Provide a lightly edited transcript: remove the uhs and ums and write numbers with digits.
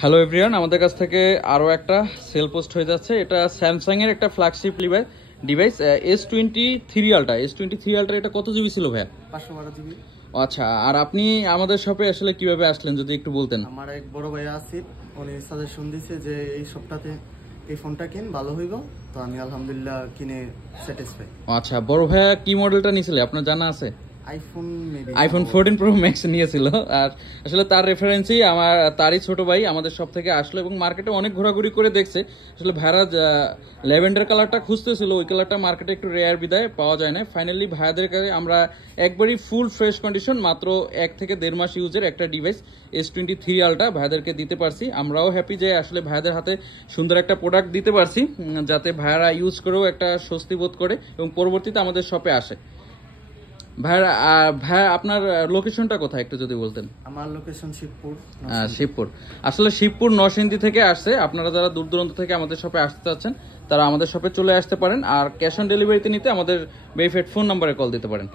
Hello everyone, আমাদের কাছ থেকে আরও একটা সেল পোস্ট হয়ে যাচ্ছে। এটা স্যামসাং এর একটা flagship device S23 ultra. S23 ultra এটা কত জিবি ছিল ভাইয়া? 512 জিবি। আচ্ছা, আর আপনি আমাদের শপে আসলে কিভাবে আসলেন যদি একটু বলতেন। আমার এক বড় ভাই আসিফ, উনি সাজেশন দিছে যে এই সপ্তাহে এই ফোনটা কিন, ভালো হইব। তো আমি আলহামদুলিল্লাহ কিনে স্যাটিসফাই। আচ্ছা, বড় ভাইয়া কি মডেলটা নিয়েছিল আপনার জানা আছে? আইফোন 14 প্রো ম্যাক্স নিয়েছিল। আর আসলে তার রেফারেন্সই তারই ছোট ভাই আমাদের সব থেকে আসলো এবং মার্কেটে অনেক ঘোরাঘুরি করে দেখছে। আসলে ভাইরা ল্যাভেন্ডার কালারটা খুঁজতেছিল, ওই কালারটা মার্কেটে একটু রেয়ার বিদায় পাওয়া যায় না। ফাইনালি ভাইয়াদের কাছে আমরা একবারই ফুল ফ্রেশ কন্ডিশন মাত্র 1 থেকে 1.5 মাস ইউজের একটা ডিভাইস S23 আলট্রা ভাইয়াদেরকে দিতে পারছি। আমরাও হ্যাপি যে আসলে ভাইয়াদের হাতে সুন্দর একটা প্রোডাক্ট দিতে পারছি, যাতে ভাইয়ারা ইউজ করেও একটা স্বস্তি বোধ করে এবং পরবর্তীতে আমাদের শপে আসে। ভাইয়া আপনার লোকেশনটা কোথায় একটু যদি বলতেন। আমার লোকেশন শিবপুর। শিবপুর। আসলে শিবপুর নরসিংদী থেকে আসছে। আপনারা যারা দূর দূরান্ত থেকে আমাদের শপে আসতে চাচ্ছেন তারা আমাদের শপে চলে আসতে পারেন। আর ক্যাশ অন ডেলিভারিতে নিতে আমাদের ভেরিফাইড ফোন নাম্বারে কল দিতে পারেন।